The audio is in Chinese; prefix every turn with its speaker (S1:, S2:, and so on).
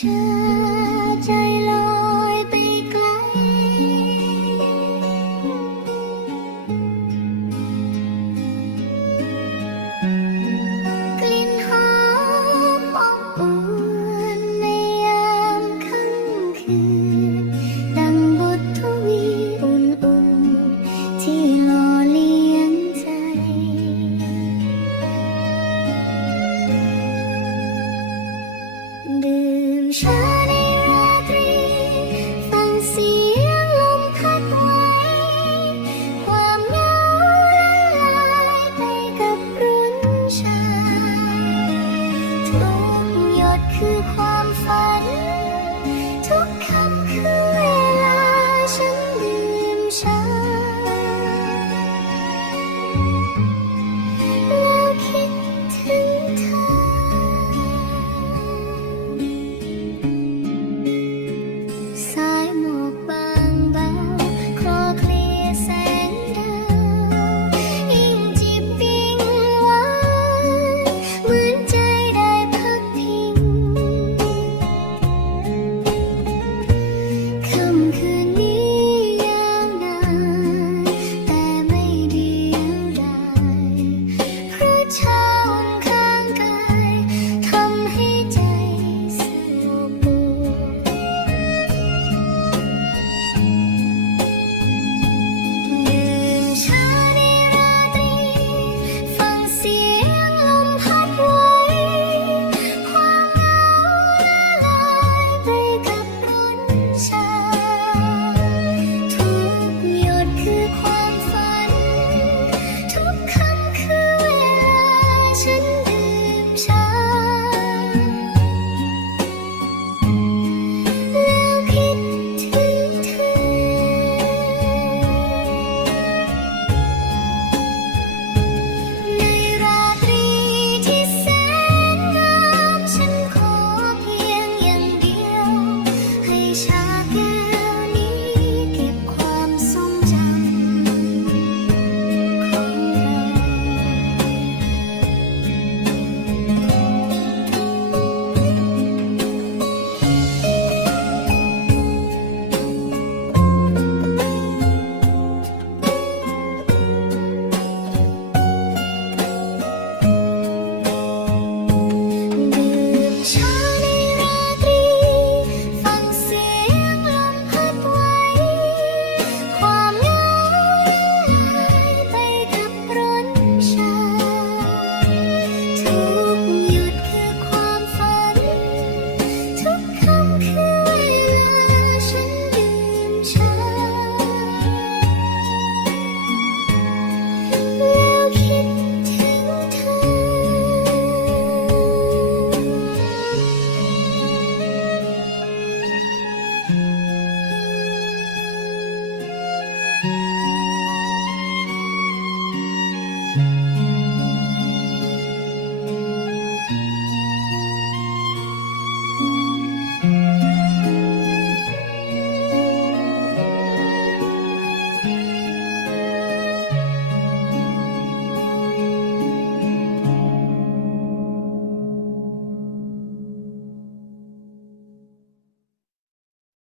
S1: 千时候